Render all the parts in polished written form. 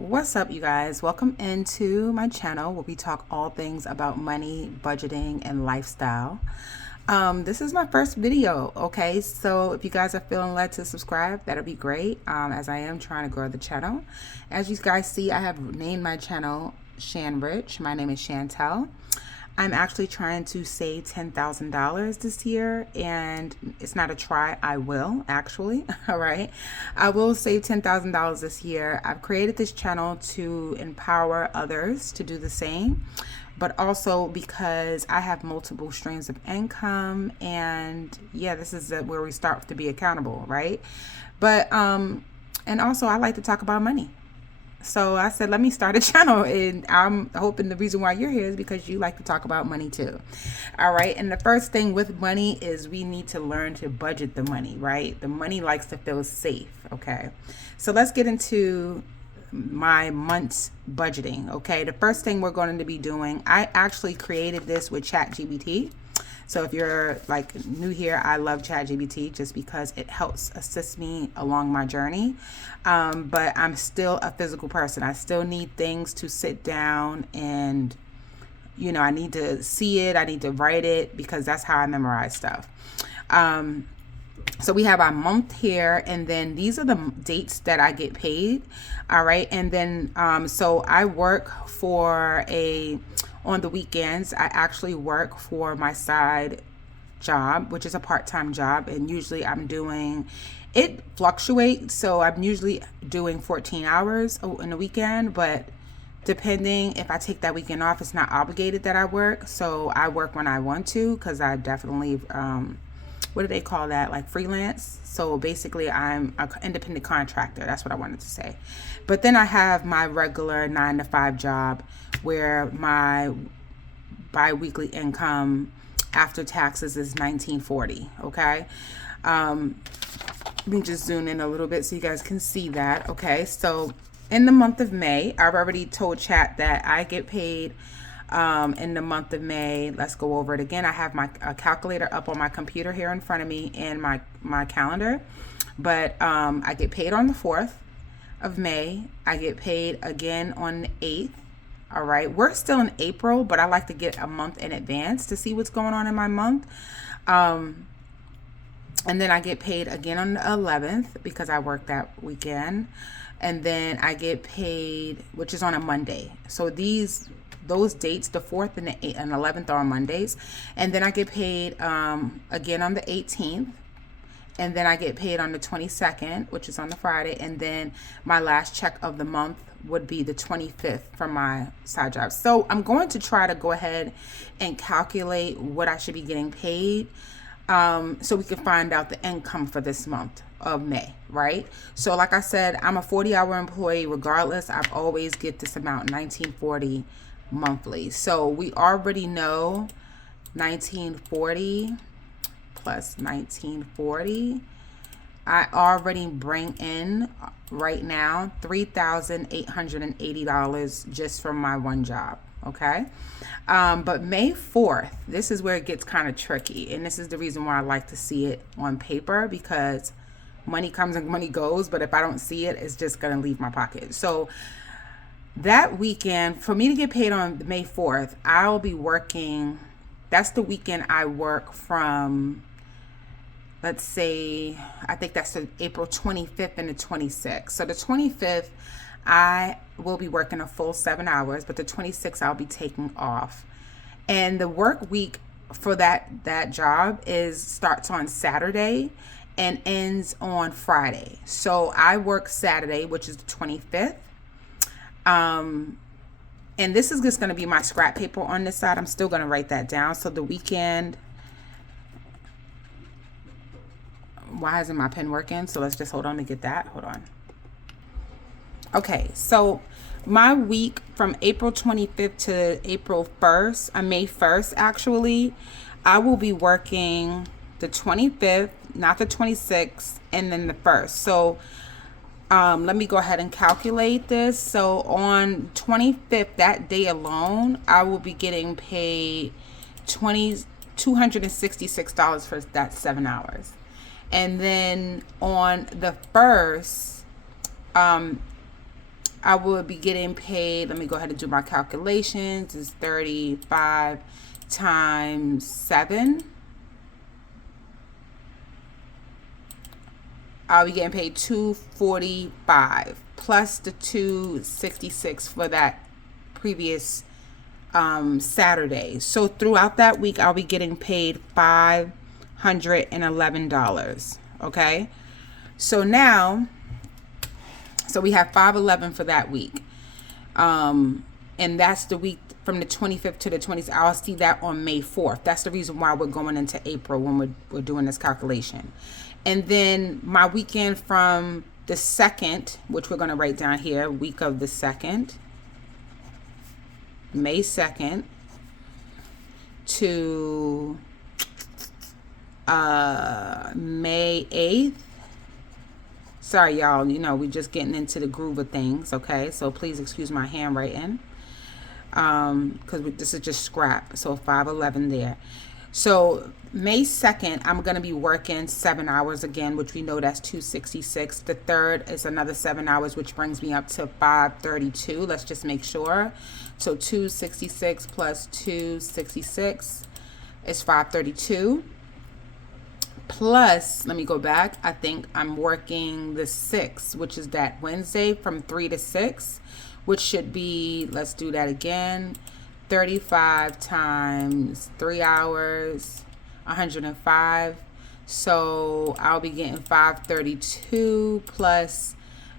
What's up, you guys? Welcome into my channel where we talk all things about money, budgeting, and lifestyle. This is my first video, okay? So if you guys are feeling led to subscribe, that'll be great, as I am trying to grow the channel. As you guys see, I have named my channel Shan Rich. My name is Chantel. I'm actually trying to save $10,000 this year, and it's not a try, I will actually. All right, I will save $10,000 this year. I've created this channel to empower others to do the same, but also because I have multiple streams of income, and yeah, this is where we start to be accountable, right? But and also I like to talk about money. So I said, let me start a channel, and I'm hoping the reason why you're here is because you like to talk about money too. All right. And the first thing with money is we need to learn to budget the money, right? The money likes to feel safe. Okay. So let's get into my month's budgeting. Okay. The first thing we're going to be doing, I actually created this with ChatGPT. So if you're like new here, I love ChatGPT just because it helps assist me along my journey. But I'm still a physical person. I still need things to sit down and, I need to see it. I need to write it because that's how I memorize stuff. So we have our month here, and then these are the dates that I get paid. All right. And then, so I work on the weekends, I actually work for my side job, which is a part-time job. And usually it fluctuates. So I'm usually doing 14 hours in the weekend, but depending if I take that weekend off, it's not obligated that I work. So I work when I want to, because I definitely, what do they call that? Like freelance. So basically I'm an independent contractor. That's what I wanted to say. But then I have my regular 9-to-5 job where my bi-weekly income after taxes is $19.40. Okay. Let me just zoom in a little bit so you guys can see that. Okay. So in the month of May, I've already told chat that I get paid in the month of May. Let's go over it again. I have my calculator up on my computer here in front of me and my calendar. But I get paid on the 4th of May. I get paid again on the 8th. All right. We're still in April, but I like to get a month in advance to see what's going on in my month. And then I get paid again on the 11th because I work that weekend. And then I get paid, which is on a Monday. So those dates, the 4th and the 8th and 11th, are on Mondays. And then I get paid again on the 18th. And then I get paid on the 22nd, which is on the Friday. And then my last check of the month would be the 25th from my side job. So I'm going to try to go ahead and calculate what I should be getting paid, so we can find out the income for this month of May, right? So like I said, I'm a 40-hour employee. Regardless, I've always get this amount, $19.40 monthly. So we already know $19.40 plus $19.40. I already bring in right now $3,880 just from my one job. Okay. But May 4th, this is where it gets kind of tricky. And this is the reason why I like to see it on paper, because money comes and money goes. But if I don't see it, it's just going to leave my pocket. So that weekend, for me to get paid on May 4th, I'll be working. That's the weekend I work from, let's say, I think that's the April 25th and the 26th. So the 25th, I will be working a full 7 hours, but the 26th I'll be taking off. And the work week for that job starts on Saturday and ends on Friday. So I work Saturday, which is the 25th. And this is just going to be my scrap paper on this side. I'm still going to write that down. So the weekend, why isn't my pen working? So let's just hold on to get that. Hold on. Okay, so my week from April 25th to April 1st, May 1st actually, I will be working the 25th, not the 26th, and then the 1st. So let me go ahead and calculate this. So on 25th, that day alone, I will be getting paid $266 for that 7 hours. And then on the 1st, I would be getting paid. Let me go ahead and do my calculations. It's 35 times 7. I'll be getting paid $245 plus the $266 for that previous Saturday. So throughout that week, I'll be getting paid $511. Okay. So now, so we have 511 for that week. And that's the week from the 25th to the 20th. I'll see that on May 4th. That's the reason why we're going into April when we're doing this calculation. And then my weekend from the 2nd, which we're going to write down here, week of the 2nd, May 2nd to May 8th. Sorry, y'all, we're just getting into the groove of things, okay? So please excuse my handwriting, because this is just scrap. So 511 there. So May 2nd, I'm going to be working 7 hours again, which we know that's $266. The 3rd is another 7 hours, which brings me up to $532. Let's just make sure. So $266 plus $266 is $532. Plus, let me go back. I think I'm working the 6th, which is that Wednesday from 3 to 6, which should be, let's do that again. 35 times 3 hours, 105. So I'll be getting 532 plus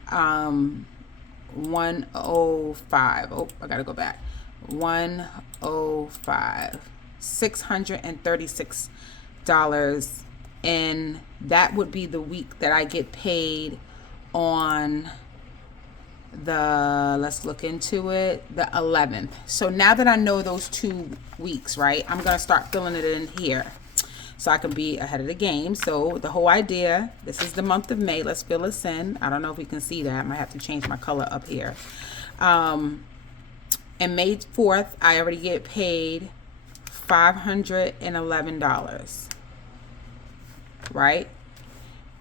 105. Oh, I gotta go back. 105. $636. And that would be the week that I get paid on the, let's look into it, the 11th. So now that I know those 2 weeks, right, I'm going to start filling it in here so I can be ahead of the game. So the whole idea, this is the month of May. Let's fill this in. I don't know if we can see that. I might have to change my color up here. And May 4th, I already get paid $511. Right?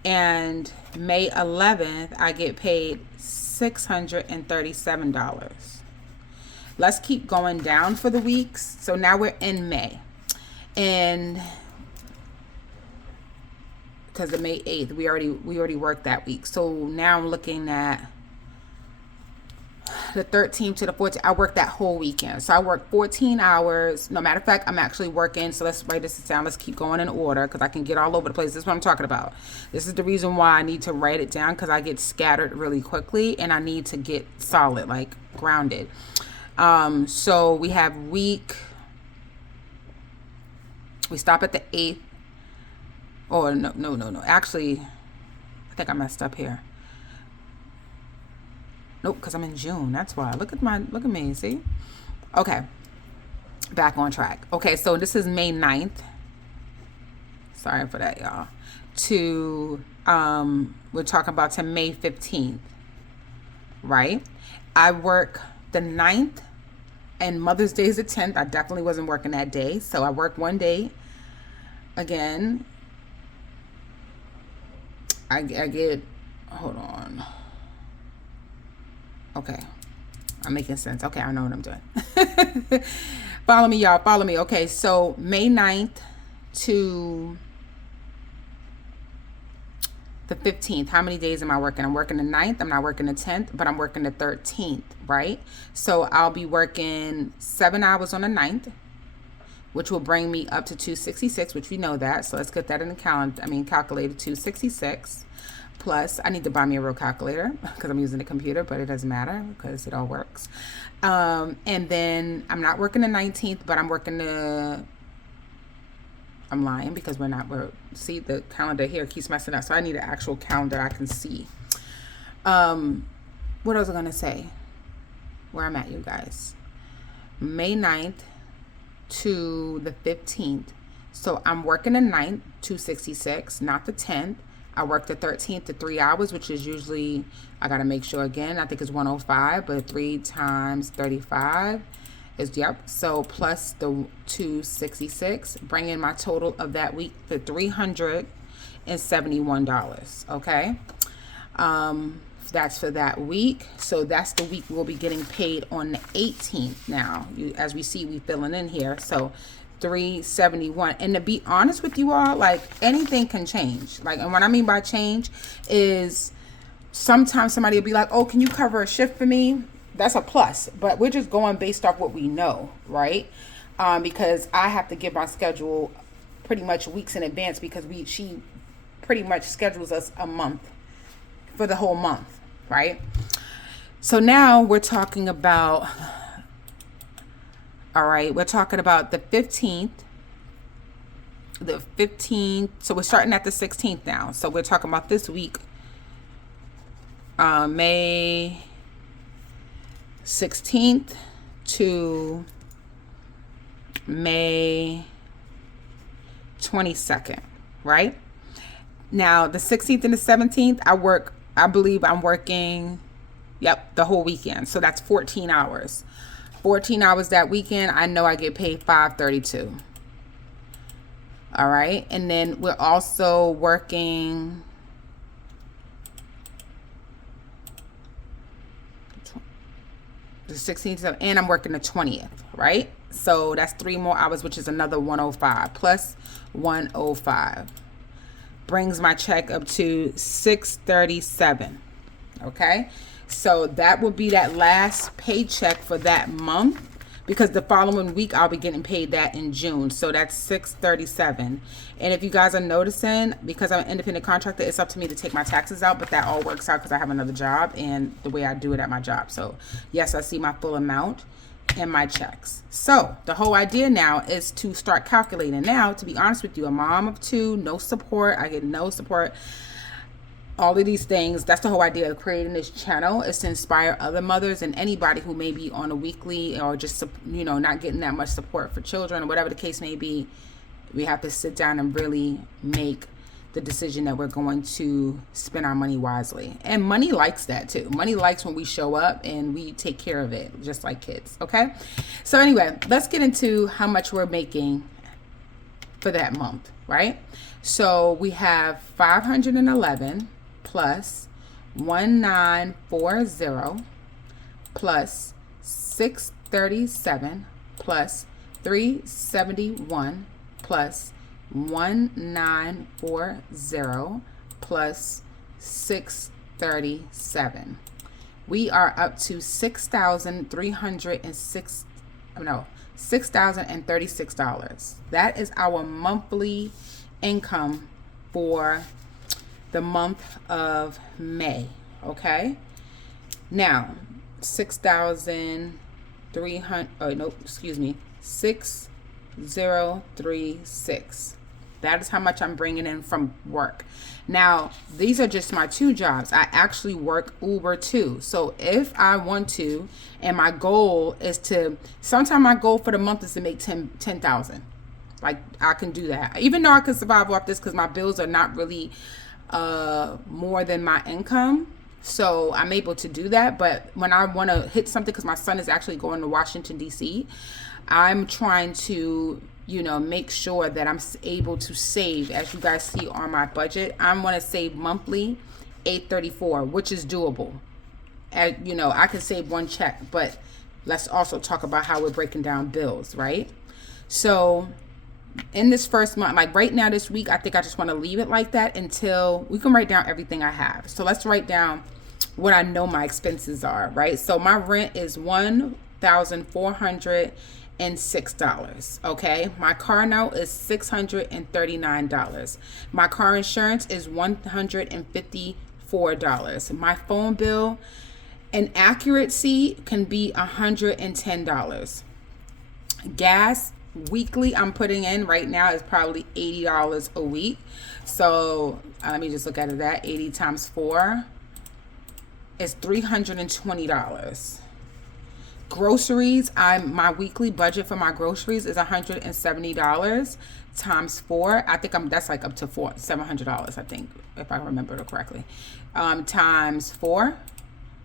And May 11th, I get paid $637. Let's keep going down for the weeks. So now we're in May. And because of May 8th, we already worked that week. So now I'm looking at the 13th to the 14th. I worked that whole weekend. So I worked 14 hours. No matter of fact, I'm actually working. So let's write this down. Let's keep going in order because I can get all over the place. This is what I'm talking about. This is the reason why I need to write it down, because I get scattered really quickly and I need to get solid, like grounded. So we have we stop at the 8th. Oh, no. Actually, I think I messed up here. Nope, because I'm in June. That's why. Look at me, see? Okay. Back on track. Okay, so this is May 9th. Sorry for that, y'all. We're talking about to May 15th. Right? I work the 9th and Mother's Day is the 10th. I definitely wasn't working that day. So I work one day. Again, I get, hold on. Okay, I'm making sense. Okay, I know what I'm doing. Follow me, y'all. Follow me. Okay, so May 9th to the 15th. How many days am I working? I'm working the 9th. I'm not working the 10th, but I'm working the 13th, right? So I'll be working 7 hours on the 9th, which will bring me up to 266, which we know that. So let's get that in the calculator, 266. Plus, I need to buy me a real calculator because I'm using the computer, but it doesn't matter because it all works. And then I'm not working the 19th, but I'm working I'm lying because see, the calendar here keeps messing up. So I need an actual calendar I can see. What was I going to say? Where I'm at, you guys. May 9th to the 15th. So I'm working the 9th, 266, not the 10th. I work the 13th to 3 hours, which is usually, I got to make sure again, I think it's 105, but 3 times 35 is, yep. So plus the 266, bringing my total of that week to $371. Okay. That's for that week. So that's the week we'll be getting paid on the 18th now. As we see, we filling in here. So 371. And to be honest with you all, like, anything can change. Like, and what I mean by change is sometimes somebody will be like, oh, can you cover a shift for me? That's a plus. But we're just going based off what we know, right? Because I have to give my schedule pretty much weeks in advance, because she pretty much schedules us a month for the whole month, right? So now we're talking about, all right, we're talking about the 15th, so we're starting at the 16th now. So we're talking about this week, May 16th to May 22nd, right? Now, the 16th and the 17th, I believe I'm working, the whole weekend. So that's 14 hours. 14 hours that weekend, I know I get paid $5.32. All right. And then we're also working the 16th, and I'm working the 20th, right? So that's 3 more hours, which is another 105 plus 105. Brings my check up to $637. Okay, so that will be that last paycheck for that month, because the following week I'll be getting paid that in June. So that's $637. And if you guys are noticing, because I'm an independent contractor, it's up to me to take my taxes out, but that all works out because I have another job and the way I do it at my job. So yes, I see my full amount in my checks. So the whole idea now is to start calculating. Now, to be honest with you, a mom of 2, no support. I get no support. All of these things, that's the whole idea of creating this channel, is to inspire other mothers and anybody who may be on a weekly or just, not getting that much support for children or whatever the case may be. We have to sit down and really make the decision that we're going to spend our money wisely. And money likes that too. Money likes when we show up and we take care of it, just like kids. Okay. So anyway, let's get into how much we're making for that month, right? So we have 511 plus 1940 plus 637 plus 371 plus 1940 plus 637. We are up to $6,036. That is our monthly income for the month of May. Okay. Now, 6036. That is how much I'm bringing in from work. Now, these are just my 2 jobs. I actually work Uber too. So if I want to, and my goal is to, sometimes my goal for the month is to make 10,000. Like, I can do that. Even though I can survive off this because my bills are not really more than my income. So I'm able to do that. But when I want to hit something, because my son is actually going to Washington, D.C., I'm trying to, make sure that I'm able to save. As you guys see on my budget, I'm going to save monthly $834, which is doable. And, I can save 1 check, but let's also talk about how we're breaking down bills, right? So in this first month, like right now this week, I think I just want to leave it like that until we can write down everything I have. So let's write down what I know my expenses are, right? So my rent is $1,406. Okay, my car note is $639. My car insurance is $154. My phone bill, an accuracy can be $110. Gas weekly I'm putting in right now is probably $80 a week. So let me just look at it. That 80 times 4 is $320. Groceries, my weekly budget for my groceries is $170 times 4. I think that's like up to $700, I think, if I remember it correctly. Times 4,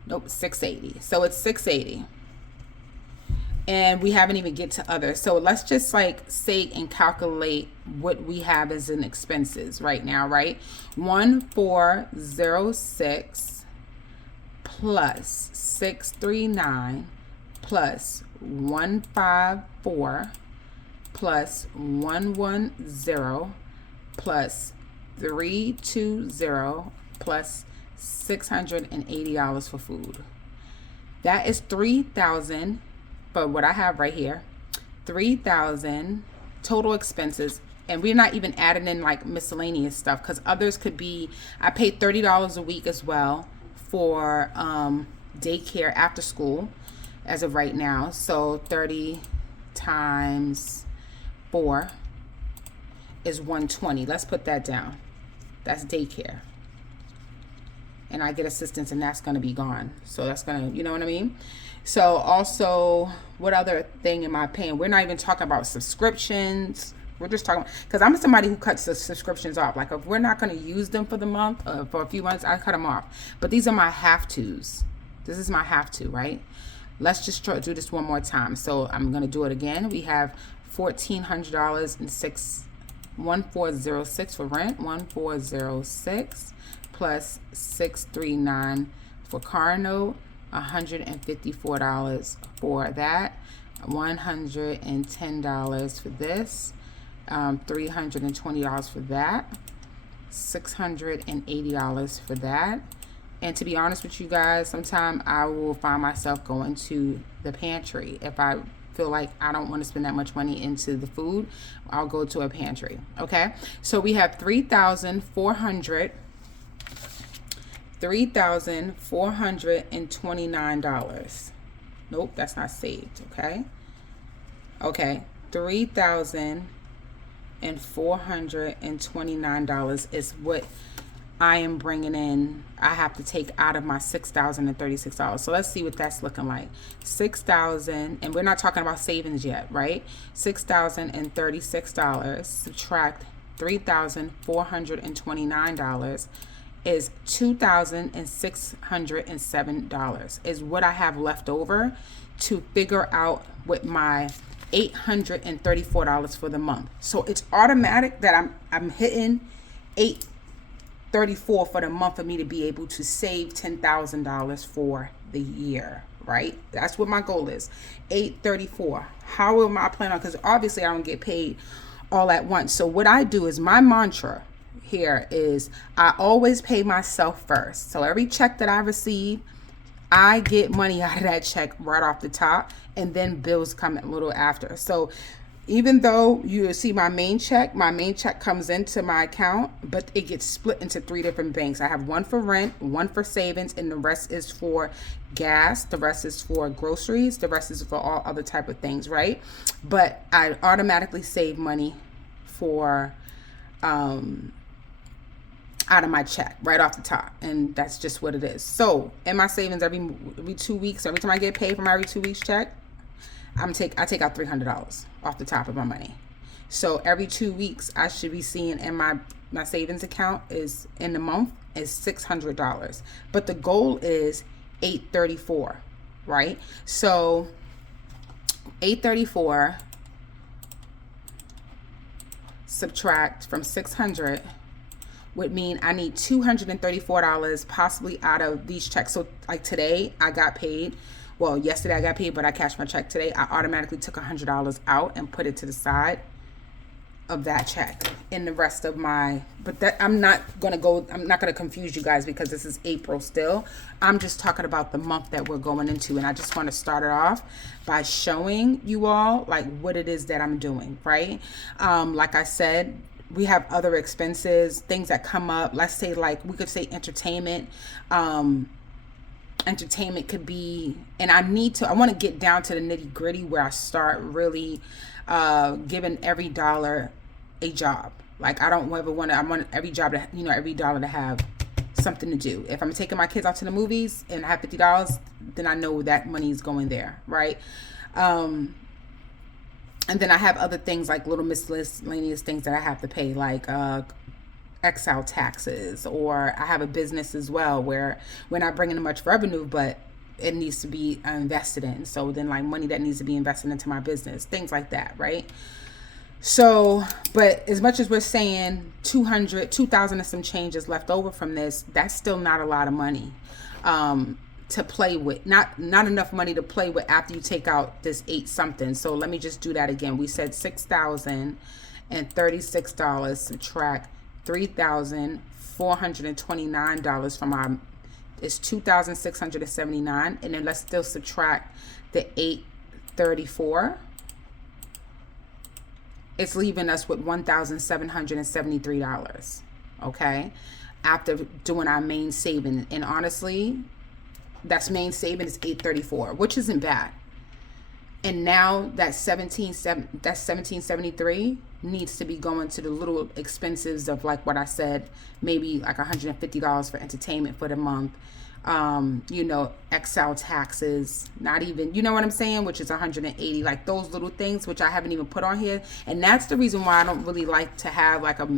nope, $680. So it's $680. And we haven't even get to others. So let's just say and calculate what we have as in expenses right now, right? 1406 plus 639 plus 154 plus 110 plus 320 plus $680 for food. That is 3,000. But what I have right here, 3,000 total expenses, and we're not even adding in like miscellaneous stuff, because others could be, I paid $30 a week as well for daycare after school as of right now. So 30 times 4 is 120. Let's put that down. That's daycare. And I get assistance, and that's going to be gone. So that's going to, you know what I mean? So also, what other thing am I paying? We're not even talking about subscriptions. We're just talking, because I'm somebody who cuts the subscriptions off. Like, if we're not going to use them for the month, for a few months, I cut them off. But these are my have-tos. This is my have-to, right? Let's just do this one more time. So I'm going to do it again. We have $1,400 and 1406 for rent, 1406 plus 639 for car note, $154 for that, $110 for this, $320 for that, $680 for that. And to be honest with you guys, sometimes I will find myself going to the pantry. If I feel like I don't want to spend that much money into the food, I'll go to a pantry. Okay, so we have $3,429. Nope, that's not saved. Okay, $3,429 is what I am bringing in. I have to take out of my $6,036. So let's see what that's looking like. 6,000, and we're not talking about savings yet, right? $6,036 subtract $3,429 is $2,607 is what I have left over to figure out what my $834 for the month. So it's automatic that I'm hitting $834 for the month for me to be able to save $10,000 for the year, right? That's what my goal is. $834. How am I planning on? Because obviously I don't get paid all at once. So what I do is, my mantra here is, I always pay myself first. So every check that I receive, I get money out of that check right off the top, and then bills come a little after. So even though you see my main check comes into my account, but it gets split into 3 different banks. I have one for rent, one for savings, and the rest is for gas. The rest is for groceries. The rest is for all other type of things, right? But I automatically save money for out of my check right off the top, and that's just what it is. So in my savings, every 2 weeks, every time I get paid for my every 2 weeks check, I take out $300 off the top of my money. So every 2 weeks, I should be seeing in my savings account is in the month is $600, but the goal is $834, right? So $834 subtract from 600 would mean I need $234 possibly out of these checks. So like today I got paid. Well, yesterday I got paid, but I cashed my check today. I automatically took $100 out and put it to the side of that check. And the rest of my, but that I'm not gonna confuse you guys, because this is April still. I'm just talking about the month that we're going into, and I just want to start it off by showing you all like what it is that I'm doing, right? Like I said, we have other expenses, things that come up. Let's say, like, we could say entertainment. Entertainment could be, and I want to get down to the nitty gritty where I start really giving every dollar a job. Like, I don't ever want to, I want every job to, every dollar to have something to do. If I'm taking my kids out to the movies and I have $50, then I know that money is going there, right? And then I have other things like little miscellaneous things that I have to pay, like Excel taxes, or I have a business as well where we're not bringing in much revenue, but it needs to be invested in. So then, like, money that needs to be invested into my business, things like that, right? So, but as much as we're saying 2,000 and some changes left over from this, that's still not a lot of money. to play with, not enough money to play with after you take out this 8 something. So let me just do that again. We said $6,036, subtract $3,429 from our, it's $2,679, and then let's still subtract the $834. It's leaving us with $1,773, okay, after doing our main saving. And honestly, that's main saving is $834, which isn't bad. And now that $1,773 needs to be going to the little expenses of, like what I said, maybe like $150 for entertainment for the month. You know, Excel taxes, not even, you know what I'm saying, which is 180, like those little things, which I haven't even put on here. And that's the reason why I don't really like to have like a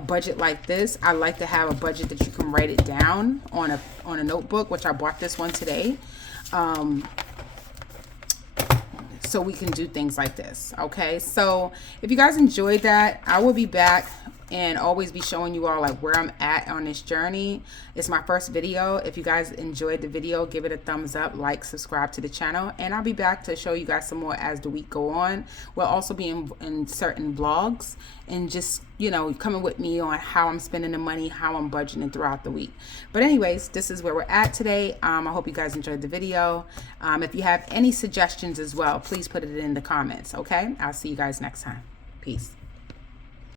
budget like this. I like to have a budget that you can write it down on a notebook, which I bought this one today. So we can do things like this. Okay, so if you guys enjoyed that, I will be back and always be showing you all like where I'm at on this journey. It's my first video. If you guys enjoyed the video, give it a thumbs up, like, subscribe to the channel, and I'll be back to show you guys some more as the week go on. We'll also be in certain vlogs and just, you know, coming with me on how I'm spending the money, how I'm budgeting throughout the week. But anyways, this is where we're at today. I hope you guys enjoyed the video. If you have any suggestions as well, please put it in the comments. Okay, I'll see you guys next time. Peace.